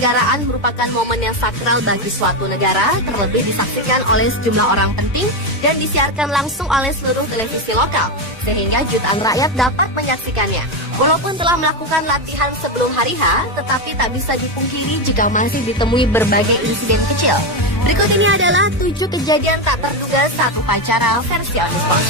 kenegaraan merupakan momen yang sakral bagi suatu negara, terlebih disaksikan oleh sejumlah orang penting dan disiarkan langsung oleh seluruh televisi lokal, sehingga jutaan rakyat dapat menyaksikannya. Walaupun telah melakukan latihan sebelum hari H, tetapi tak bisa dipungkiri jika masih ditemui berbagai insiden kecil. Berikut ini adalah 7 kejadian tak terduga saat upacara versi On The Spot.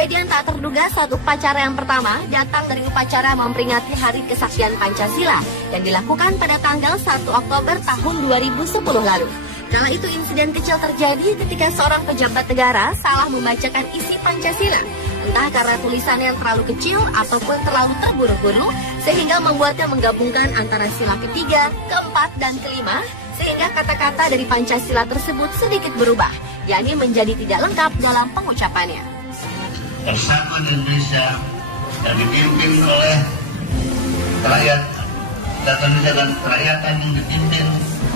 Kejadian tak terduga saat upacara yang pertama datang dari upacara memperingati Hari Kesaktian Pancasila yang dilakukan pada tanggal 1 Oktober tahun 2010 lalu. Kala itu insiden kecil terjadi ketika seorang pejabat negara salah membacakan isi Pancasila. Entah karena tulisannya yang terlalu kecil ataupun terlalu terburu-buru sehingga membuatnya menggabungkan antara sila ketiga, keempat, dan kelima sehingga kata-kata dari Pancasila tersebut sedikit berubah, yakni menjadi tidak lengkap dalam pengucapannya. Persatuan Indonesia yang dipimpin oleh rakyat Indonesia dan kerakyatan yang dipimpin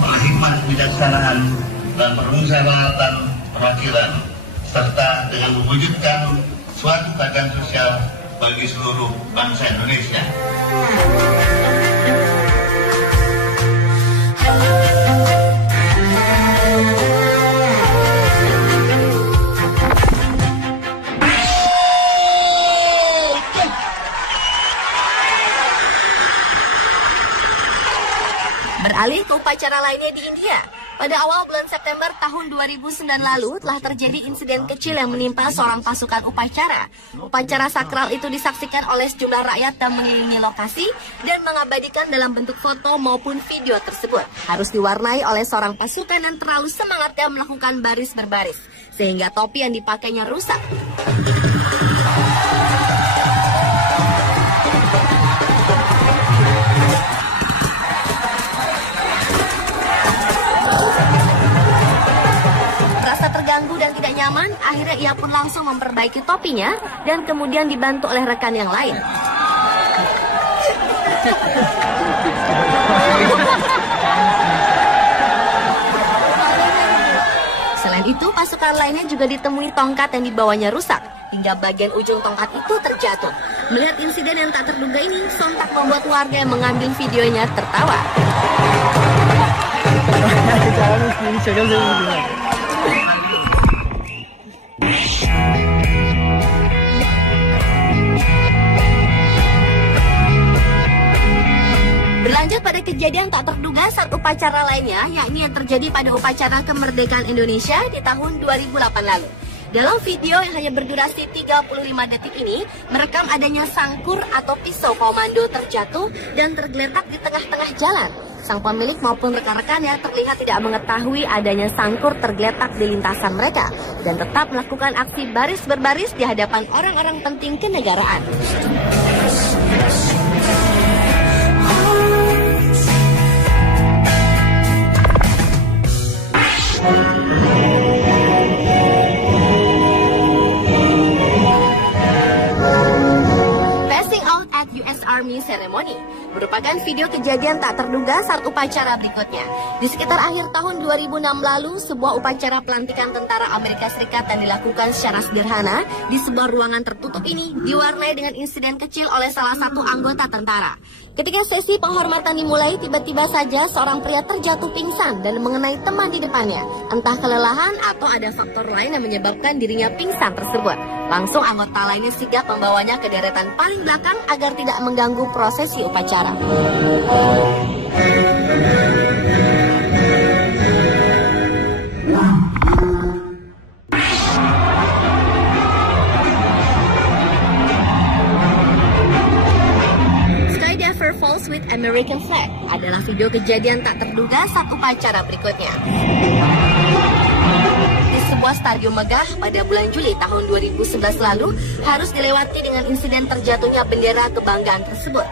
oleh hikmah kebijaksanaan dan permusyawaratan perwakilan serta dengan mewujudkan suatu keadilan sosial bagi seluruh bangsa Indonesia. Beralih ke upacara lainnya di India. Pada awal bulan September tahun 2009 lalu telah terjadi insiden kecil yang menimpa seorang pasukan upacara. Upacara sakral itu disaksikan oleh sejumlah rakyat yang mengelilingi lokasi dan mengabadikan dalam bentuk foto maupun video tersebut. Harus diwarnai oleh seorang pasukan yang terlalu semangat yang melakukan baris berbaris, sehingga topi yang dipakainya rusak. Terganggu dan tidak nyaman, akhirnya ia pun langsung memperbaiki topinya dan kemudian dibantu oleh rekan yang lain. Selain itu, pasukan lainnya juga ditemui tongkat yang dibawanya rusak, hingga bagian ujung tongkat itu terjatuh. Melihat insiden yang tak terduga ini, sontak membuat warga yang mengambil videonya tertawa. Berlanjut pada kejadian tak terduga saat upacara lainnya, yakni yang terjadi pada upacara kemerdekaan Indonesia di tahun 2008 lalu. Dalam video yang hanya berdurasi 35 detik ini, merekam adanya sangkur atau pisau komando terjatuh dan tergeletak di tengah-tengah jalan. Sang pemilik maupun rekan-rekannya terlihat tidak mengetahui adanya sangkur tergeletak di lintasan mereka dan tetap melakukan aksi baris berbaris di hadapan orang-orang penting kenegaraan. Army Ceremony merupakan video kejadian tak terduga saat upacara berikutnya. Di sekitar akhir tahun 2006 lalu, sebuah upacara pelantikan tentara Amerika Serikat yang dilakukan secara sederhana di sebuah ruangan tertutup ini diwarnai dengan insiden kecil oleh salah satu anggota tentara. Ketika sesi penghormatan dimulai, tiba-tiba saja seorang pria terjatuh pingsan dan mengenai teman di depannya. Entah kelelahan atau ada faktor lain yang menyebabkan dirinya pingsan tersebut. Langsung anggota lainnya sigap membawanya ke deretan paling belakang agar tidak mengganggu prosesi upacara. Falls with American Flag adalah video kejadian tak terduga saat upacara berikutnya. Di sebuah stadion megah pada bulan Juli tahun 2011 lalu harus dilewati dengan insiden terjatuhnya bendera kebanggaan tersebut.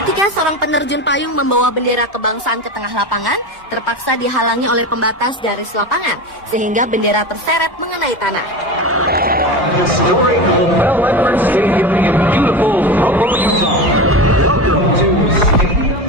Ketika seorang penerjun payung membawa bendera kebangsaan ke tengah lapangan, terpaksa dihalangi oleh pembatas garis lapangan, sehingga bendera terseret mengenai tanah. historic Bell Edwards Stadium in beautiful Provo, Utah. Welcome to Stadium.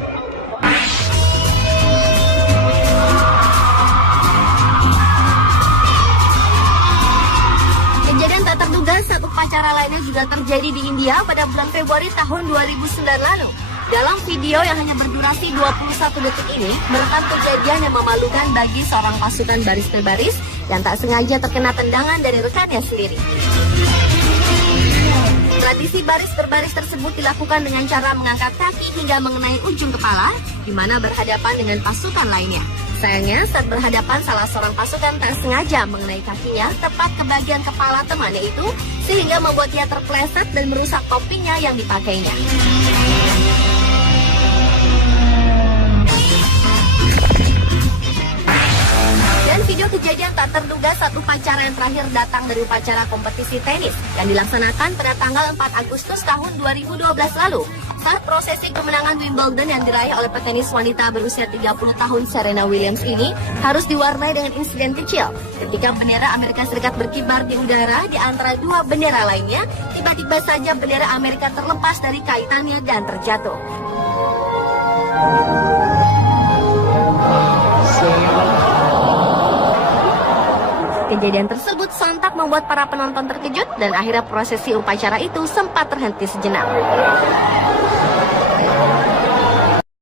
Kejadian tak terduga saat upacara lainnya juga terjadi di India pada bulan Februari tahun 2009 lalu. Dalam video yang hanya berdurasi 21 detik ini, merekam kejadian yang memalukan bagi seorang pasukan baris berbaris yang tak sengaja terkena tendangan dari rekannya sendiri. Tradisi baris berbaris tersebut dilakukan dengan cara mengangkat kaki hingga mengenai ujung kepala, di mana berhadapan dengan pasukan lainnya. Sayangnya, saat berhadapan salah seorang pasukan tak sengaja mengenai kakinya tepat ke bagian kepala temannya itu, sehingga membuat dia terpleset dan merusak topinya yang dipakainya. Dan video kejadian tak terduga saat upacara yang terakhir datang dari upacara kompetisi tenis yang dilaksanakan pada tanggal 4 Agustus tahun 2012 lalu. Saat prosesi kemenangan Wimbledon yang diraih oleh petenis wanita berusia 30 tahun Serena Williams ini harus diwarnai dengan insiden kecil. Ketika bendera Amerika Serikat berkibar di udara di antara dua bendera lainnya, tiba-tiba saja bendera Amerika terlepas dari kaitannya dan terjatuh. Kejadian tersebut sontak membuat para penonton terkejut dan akhirnya prosesi upacara itu sempat terhenti sejenak.